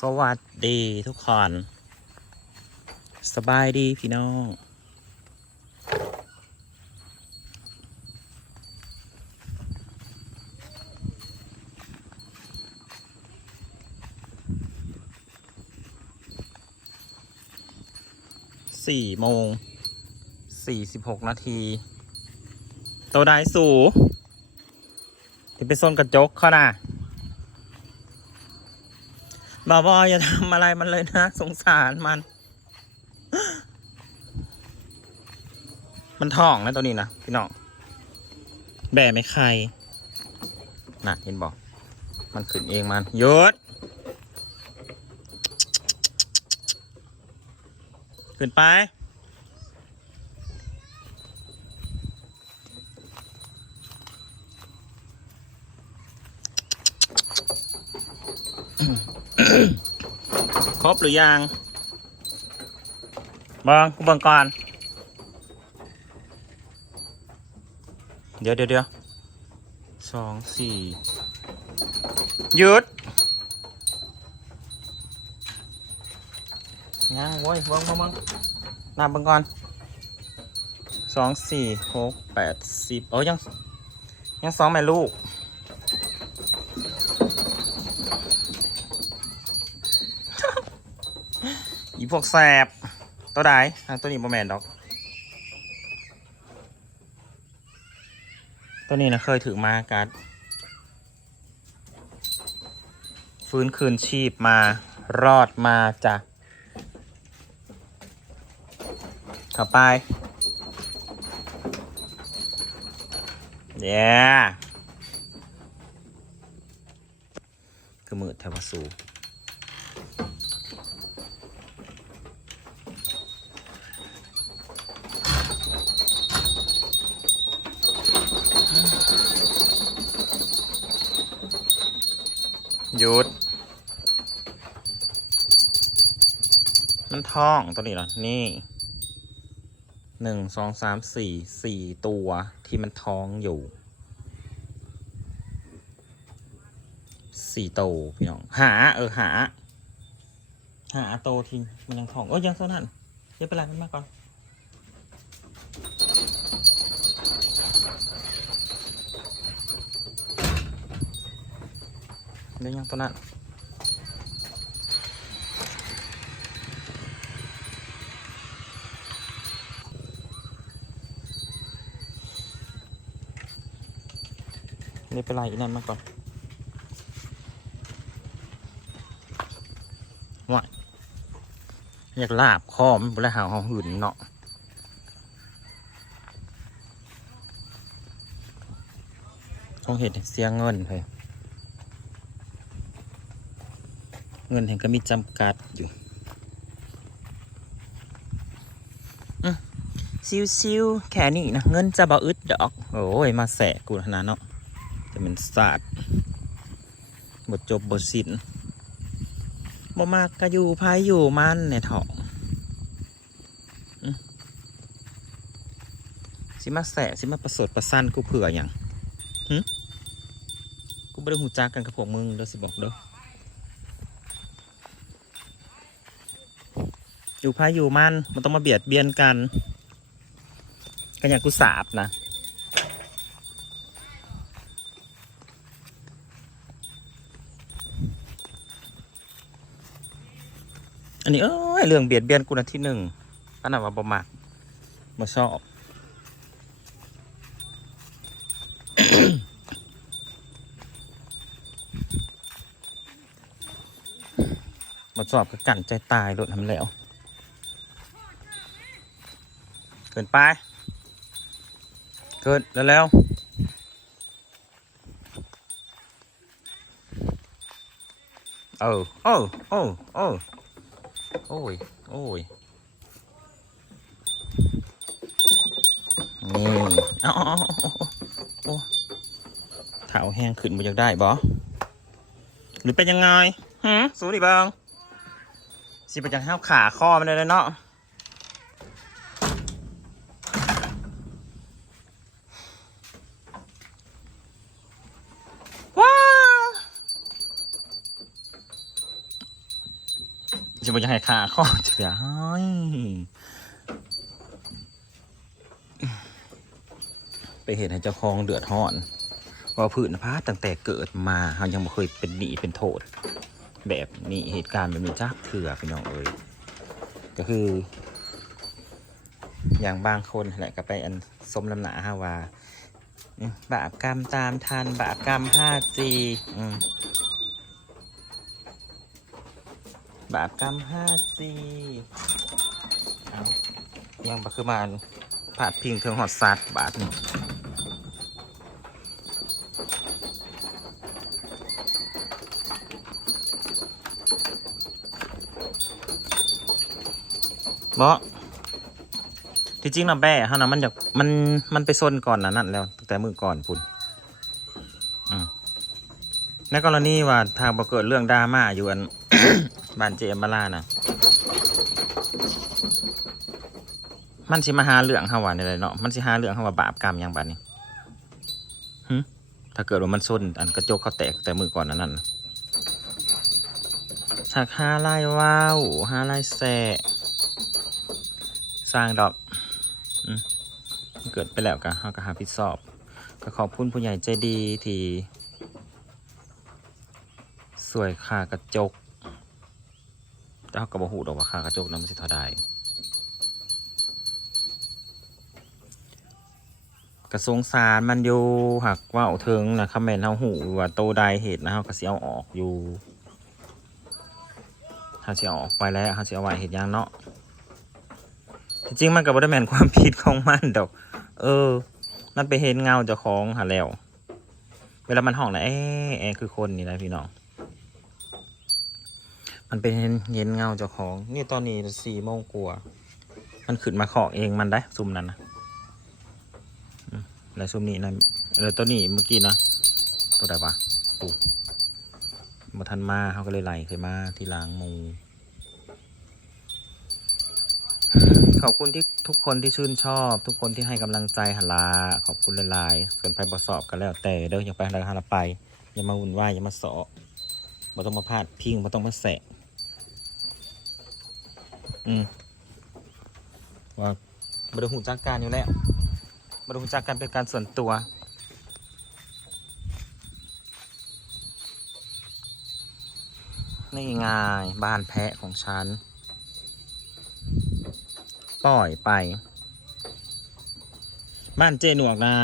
สวัสดีทุกคน สบายดีพี่น้อง สี่โมงสี่สิบหกนาที ตัวได้สูที่ไปส้นกระจกเขาน่ะ บอบออย่าทำอะไรมันเลยนะ สงสารมัน มันท้องนะตัวนี้นะพี่น้องแบะไม่ใครน่ะเห็นบอก มันขึ้นเองมันหยุดขึ้นไป ครบหรือยังเบิงกูเบิงก่อน เดี๋ยวเดี๋ยวเดี๋ยวสองสี่หยุดยังโว้ยเบิงเบิงเบิงนับเบิงก่อนสองสี่หกแปดสิบโอ้ยยัง ยังสองแม่ลูก อีพวกแสบตัวใดตัวนี้โมแมนดอก ตัวนี้นะเคยถือมากัดฟื้นคืนชีพมารอดมาจ้ะเข้าไปเย้คือมือแทวสู ท้องตัวนี้เหรอนี่หนึ่งสองสามสี่สี่ตัวที่มันท้องอยู่สี่โตวพี่น้องหา เออหา หาโตทีมันยังท้องเอ้ยยังเท่านั้นเดี๋ยวไปไรมันมาก่อนเดี๋ยวยังตัวนั้น นี่เป็นไรอีนั่นมาก่อนว่าอยากลาบคอมันบุระหาวหอหืนเนาะต้องเห็นเสียเงินเลยเงินเห็นก็มีจำกัดอยู่ซิวซิวแค่นี้นะ เงินจะบ่อึดดอก โอ้ย มาแสะกูขนาดเนาะ จะเป็นศาสตร์บทจบบทสิ้นบ่มากก็อยู่พายอยู่มันในท้องสิมาแสสิมาประสดประสันกูเผื่ออย่างหึกูไม่ได้หูจักกันกับพวกมึงเด้อสิบอกเด้ออยู่พายอยู่มันมันต้องมาเบียดเบียนกันกันอย่างกูสาบนะ อันนี้เอ้ยเรื่องเบียดเบียนกูนะที่หนึ่งอันนั้นว่าบ่มักมาชอบมาชอบกับกันใจตายรถทำแล้วเกินไป เกินแล้วแล้วเออโอ้โอ้โอ้ โอ้ย โอ้ย นี่เอาเอาเอาเอาเอาโอ้เท้าแห้งขึ้นมาอยากได้บอหรือเป็นยังไงหืมสูดิบางสิไปจังห้าวขาข้อมันเลยเนาะ ว้าว จะ บอกยังไงขาข้อจะเสียเฮ้ยไปเห็นให้เจ้าของเดือดร้อน ว่าผืนพาตั้งแต่เกิดมาเขายังไม่เคยเป็นหนี้เป็นโทษ แบบนี้เหตุการณ์แบบนี้จักเถื่อพี่น้องเอ้ยก็คือ อย่างบางคนแหละก็ไปอันสมลำหนาฮาว่าบาปกรรมตามทันบาปกรรมห้าจีอืม บาปกรรมห้าจีเอายังบ่คือมาอันผาดพิงเถึงหอดซัดบาทนี่บ่ที่จริงนะแบ่เขานะมันอยากมันมันไปซนก่อนนะนั่นแล้วตั้งแต่มือก่อนพุ่นอืมในกรณีว่าทางบ่เกิดเรื่องดราม่าอยู่อัน บ้านเจมมาลานะมันสิมาหาเรื่องเฮาว่าในไรเนาะมันสิหาเรื่องเฮาว่าบาปกรรมหยังบัดนี้หึถ้าเกิดว่ามันซนอันกระจกเขาแตกแต่มือก่อนนะนั่นน่ะฉากหาลายว้าวหาลายแสสร้างดอกเกิดไปแล้วก็เขาก็หาพิสอบ ก็ขอบคุณผู้ใหญ่ใจดีที่สวยค่ากระจก แต่เขาก็บอกหูดอกว่าค่ากระจกนั้นมันสิเท่าใดกระทรงสารมันอยู่หักว่าเอาเทิงนะคอมเมนต์เฮาหูว่าโตใดเหตุนะเฮาก็สิเอาออกอยู่ถ้าสิเอออกไปแล้วเฮาสิเอาไว้เห็ดยังเนาะจริงมันก็บ่ได้แม่นความผิดของมันดอก เออ มันไปเห็นเงาเจ้าของหาแล้ว เวลามันห้องนะเอ๊ะเอ๊ะคือคนนี่นะพี่น้อง มันเป็นเห็นเงาเจ้าของ นี่ตอนนี้สี่โมงกว่ามันขึ้นมาเคาะเองมันได้ซุ่มนั้นนะแล้วซุ่มนี้นะแล้วตัวนี้เมื่อกี้นะตัวไหนวะปูมาทันมาเขาก็เลยไล่ขึ้นมาที่ล้างมูขอบคุณที่ทุกคนที่ชื่นชอบ ทุกคนที่ให้กำลังใจหนลาขอบคุณหลายๆส่วนไปบสอบกันแล้วแต่เด้ออย่าไปอะไรฮาราไปอย่ามาวุ่นวายอย่ามาเสอบมาต้องมาพลาดพิงมาต้องมาแสะ อืมว่าบริหูจักการอยู่แล้วบริหูจักการเป็นการส่วนตัว นี่ไงบ้านแพะของฉัน ปล่อยไป บ้านเจหนวกนะ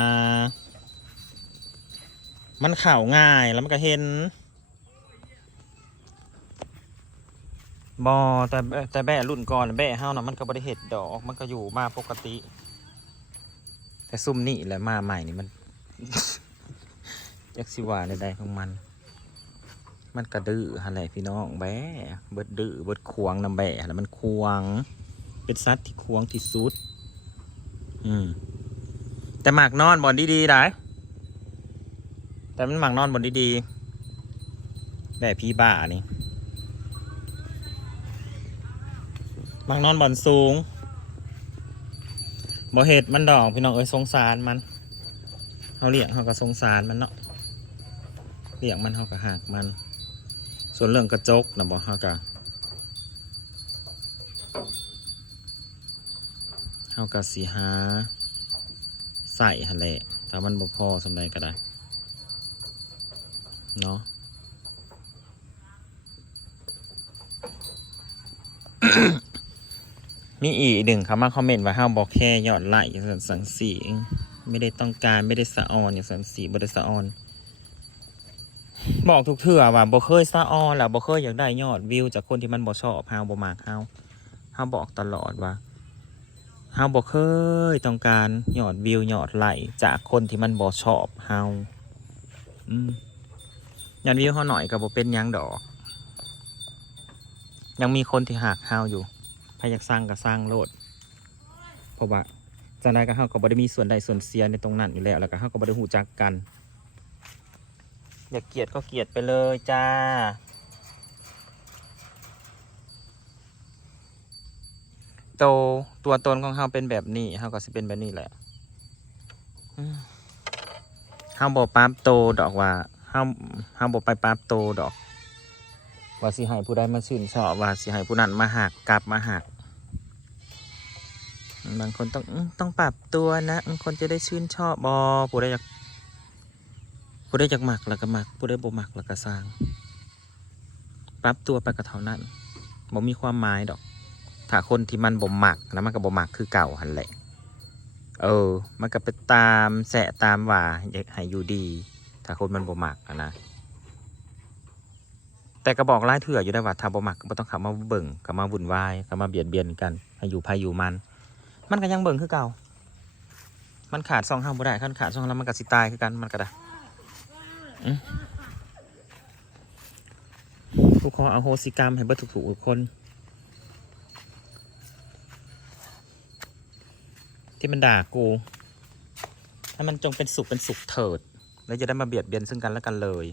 มันเข่าง่ายแล้วมันก็เห็น บอแต่แต่แบ่รุ่นก่อนแบ่เฮาวนะมันก็บริเหตุดอกมันก็อยู่มาปกติ แต่ซุ่มนี่แหละมาใหม่นี่มัน ยักสิว่าใดๆของมัน มันกระดื้ออะไรพี่น้องแบ่เบิดดื้อเบิดควงนำแบ่แล้วมันควง เป็นสัตว์ที่ควงที่สุด อืม แต่หมากนอนบอนดีๆได้แต่มันหมากนอนบอนดีๆแบบพี่บ้านี่ มากนอนบอนสูงบ่เห็ดมันดอกพี่น้องเอ้ยสงสารมันเขาเลี้ยงเขาก็สงสารมันเนาะเลี้ยงมันเขาก็หักมัน ส่วนเรื่องกระจกนะบอกเขาก็เฮากะสิหาใส่หั่นแหละถ้ามันบ่พอสำใดก็ได้เนาะ มีอีกหนึ่งเขามาคอมเมนต์ว่าห้าบอกแค่ยอดไลค์อย่างสังสีไม่ได้ต้องการไม่ได้สะออนอย่างสังสีบ่ได้สะออน บอกทุกเทื่อว่าบ่เคยสะออนแล้วบ่เคยอยากได้ยอดวิว จากคนที่มันบ่ชอบเฮาบ่มากเฮาเฮาบอกตลอดว่าเฮาบ่เคยต้องการยอดวิวยอดไลค์จากคนที่มันบ่ชอบเฮาอืมยอดวิวเฮาหน่อยก็บ่เป็นยังดอก ยังมีคนที่หักเฮาอยู่ ถ้าอยากสร้างก็สร้างโลดเพราะว่าจังไดก็เฮาก็บ่ได้มีส่วนใดส่วนเสียในตรงนั้นอยู่แล้วแล้วก็เฮาก็บ่ได้ฮู้จักกัน อยากเกลียดก็เกลียดไปเลยจ้าโตตัวตนของเขาเป็นแบบนี้เขาก็สิเป็นแบบนี้แหละเขาบอกปั๊บโตดอกว่าเขาเขาบอกไปปั๊บโตดอก ว่าสิให้ผู้ใดมาชื่นชอบว่าสิให้ผู้นั้นมาหักกลับมาหักบางคนต้องต้องปรับตัวนะบางคนจะได้ชื่นชอบบอผู้ใดอยากผู้ใดอยากหมักแล้วก็หมักผู้ใดบ่หมักแล้วก็สร้าง ปรับตัวไปกับเท่านั้นบ่มีความหมายดอก ถ้าคนที่มันบ่หมักแล้วมันก็บ่หมักคือเก่าหันแหละ เออ มันก็ไปตามแสะตามว่าอยากให้อยู่ดี ถ้าคนมันบ่หมักนะ แต่ก็บอกหลายเถื่ออยู่ได้ว่าถ้าบ่หมักก็ต้องขับมาเบิ่งก็มาวุ่นวายก็มาเบียดเบียนกันให้อยู่ภัยอยู่มัน มันก็ยังเบิ่งคือเก่า มันขาดซองห้าบ่ได้คันขาดซองแล้วมันก็สิตายคือกันมันก็ได้อื้อทุกขอเอาโหสิกรรมให้เบิดทุกๆทุกคน ที่มันด่ากูให้มันจงเป็นสุขเป็นสุขเถิด แล้วจะได้มาเบียดเบียนซึ่งกันและกันเลย